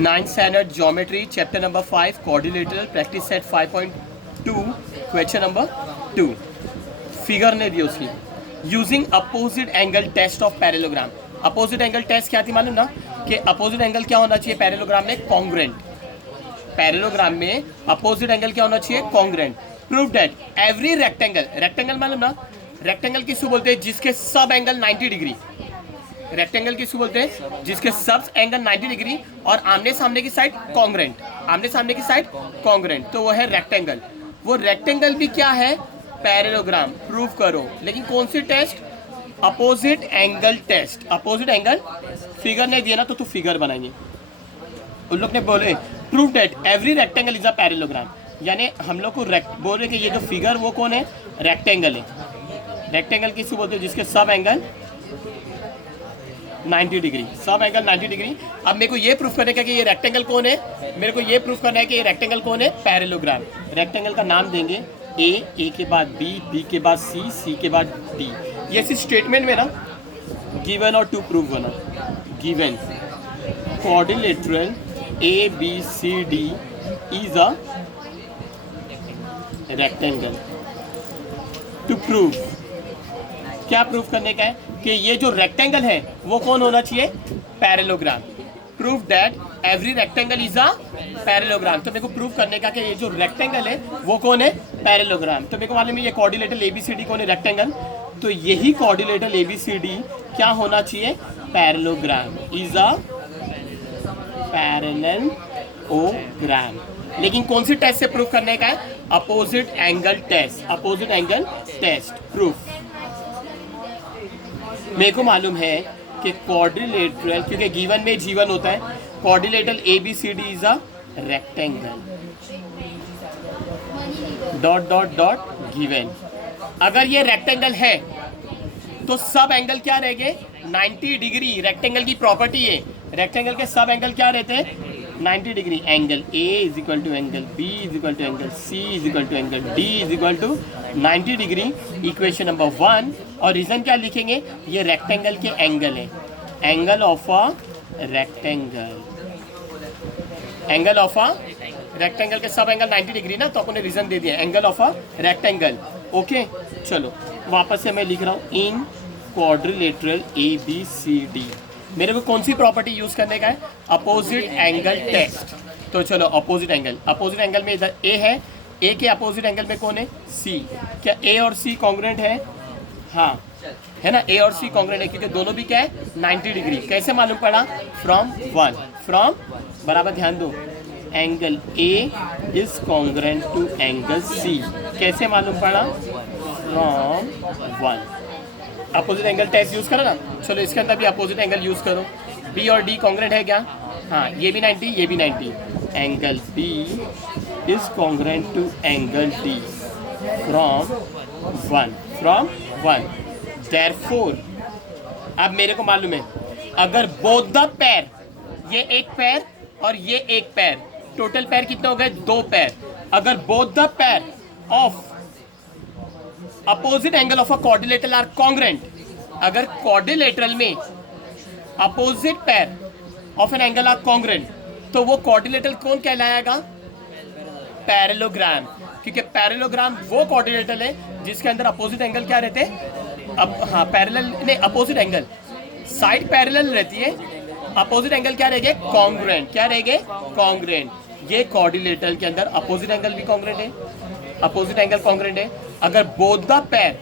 9th standard geometry chapter number 5 quadrilateral practice set 5.2 question number 2 figure ने दी उसकी using opposite angle test of parallelogram. Opposite angle test क्या थी मालूम ना कि अपोजिट एंगल क्या होना चाहिए पैरेलोग्राम में, कॉन्ग्रुएंट। पैरेलोग्राम में अपोजिट एंगल क्या होना चाहिए, congruent. Prove that every rectangle, rectangle मालूम ना, रेक्टेंगल किसको बोलते हैं जिसके सब एंगल 90 डिग्री, रेक्टेंगल किसको बोलते हैं जिसके सब एंगल 90 डिग्री और आमने सामने की साइड कॉन्ग्रुएंट, आमने सामने की साइड कॉन्ग्रुएंट, तो वो है रेक्टेंगल। वो रेक्टेंगल भी क्या है, पैरेलोग्राम। प्रूव करो, लेकिन कौन सी test, opposite angle test. Opposite angle figure नहीं दिया ना तो तू फिगर बनाएंगे। उन लोग ने बोले prove that every rectangle is a parallelogram, यानी हम लोग को बोल रहे कि ये जो फिगर वो कौन है, रेक्टेंगल है। रेक्टेंगल किसको बोलते हैं जिसके सब एंगल 90 डिग्री, सब एंगल 90 डिग्री। अब मेरे को ये प्रूफ करने का कि ये रेक्टेंगल कौन है, मेरे को ये प्रूफ करना है कि ये रेक्टेंगल कौन है, पैरेलोग्राम। रेक्टेंगल का नाम देंगे ए के बाद बी के बाद सी के बाद डी। ये इसी स्टेटमेंट में ना गिवन और टू प्रूव बना। Given quadrilateral A B C D is a rectangle. To prove, क्या प्रूफ करने का है कि ये जो रेक्टेंगल है वो कौन होना चाहिए, parallelogram. Proof that every rectangle is a parallelogram. तो मेरे को प्रूफ करने का कि ये जो रेक्टेंगल है वो कौन है, पैरेलोग्राम। तो मेरे को मालूम है ये क्वाड्रिलेटरल एबीसीडी कौन है, रेक्टेंगल। तो यही क्वाड्रिलेटरल एबीसीडी क्या होना चाहिए, पैरेलोग्राम, इज अ पैरेललोग्राम। लेकिन कौन सी टेस्ट से प्रूफ करने का है, opposite angle test. Opposite angle test proof. मेरे को मालूम है कि क्वाड्रिलेटरल, क्योंकि गिवन में जीवन होता है, quadrilateral A B C D is a rectangle, dot dot dot given. अगर ये रेक्टेंगल है तो सब एंगल क्या रहेंगे, 90 डिग्री। रेक्टेंगल की प्रॉपर्टी है, रेक्टेंगल के सब एंगल क्या रहते हैं, 90 degree. Angle A is equal to angle B is equal to angle C is equal to angle D is equal to 90 degree. Equation number 1। और रीजन क्या लिखेंगे, ये रेक्टेंगल के एंगल है, angle of a rectangle, angle of a rectangle के सब angle 90 degree ना, तो अपने रीजन दे दिया, angle of a rectangle. Okay चलो वापस से मैं लिख रहा हूँ, in quadrilateral A B C D मेरे को कौन सी प्रॉपर्टी यूज करने का है, अपोजिट एंगल टेस्ट। तो चलो अपोजिट एंगल, अपोजिट एंगल में इधर ए है, ए के अपोजिट एंगल में कौन है, सी। क्या ए और सी कॉन्ग्रुएंट है, हाँ है ना, ए और सी कॉन्ग्रुएंट है क्योंकि दोनों भी क्या है 90 डिग्री। कैसे मालूम पड़ा, फ्रॉम 1, फ्रॉम बराबर ध्यान दो, angle A is congruent to angle C. कैसे मालूम पड़ा, from 1। Opposite angle test use करो ना, चलो इसके अंदर भी अपोजिट एंगल यूज करो। बी और डी कॉन्ग्रुएंट है क्या, हाँ ये भी 90 ये भी 90। Angle B is congruent to angle D from 1, from 1। Therefore अब मेरे को मालूम है, अगर बोथ द पैर, ये एक पैर और ये एक पैर, टोटल पैर कितने हो गए, 2 पैर। अगर both the pair of opposite angle of a quadrilateral are congruent, अगर क्वाड्रिलेटरल में opposite pair of an angle are congruent, तो वो क्वाड्रिलेटरल कौन कहलाएगा, पैरेलोग्राम। क्योंकि पैरेलोग्राम वो क्वाड्रिलेटरल है जिसके अंदर अपोजिट एंगल क्या रहते हैं, अब हाँ पैरेलल नहीं, अपोजिट एंगल, साइड पैरेलल रहती है, अपोजिट एंगल क्या रहेंगे, कॉन्ग्रुएंट। क्या रहेंगे, कॉन्ग्रुएंट। ये क्वाड्रिलेटरल के अंदर अपोजिट एंगल भी कॉन्ग्रुएंट है, अपोजिट एंगल कॉन्ग्रुएंट है। अगर both the pair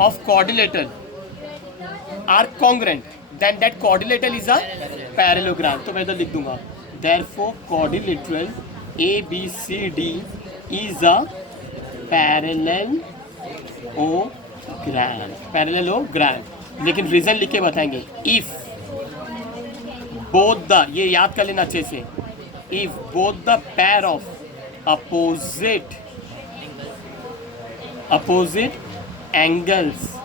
of quadrilateral are congruent then that quadrilateral is a parallelogram. तो मैं तो लिख दूंगा, therefore quadrilateral A B C D is a parallelogram, parallelogram. लेकिन रीजन लिख के बताएंगे, इफ बोथ द, ये याद कर लेना अच्छे से, if both the pair of opposite angles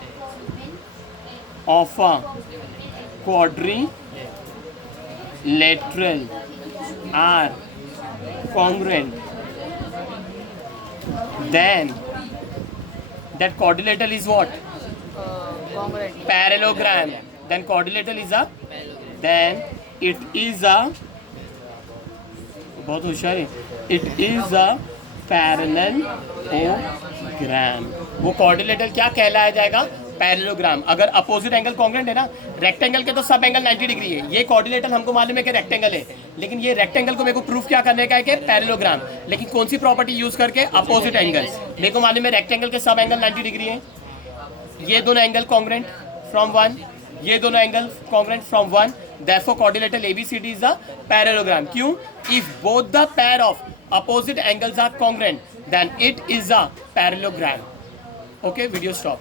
of a quadrilateral are congruent, then that quadrilateral is what, parallelogram. Then quadrilateral is a, then it is a बहुत होशियार है। It is a parallelogram. वो क्वाड्रिलेटरल क्या कहलाया जाएगा? Parallelogram. अगर opposite angle congruent है ना, रेक्टेंगल के तो सब एंगल 90 डिग्री है, ये क्वाड्रिलेटरल हमको मालूम है कि रेक्टेंगल है, लेकिन ये रेक्टेंगल को मेरे को प्रूफ क्या करने का है कि पैरेललोग्राम। लेकिन कौन सी प्रॉपर्टी यूज करके? Opposite angle. मेरे को मालूम है रेक्टेंगल के सब एंगल 90 डिग्री है, ये दोनों एंगल कॉन्ग्रुएंट फ्रॉम वन, ये दोनों angle congruent from one, therefore quadrilateral ABCD is a parallelogram. क्यों? If both the pair of opposite angles are congruent, then it is a parallelogram. Okay, video stop.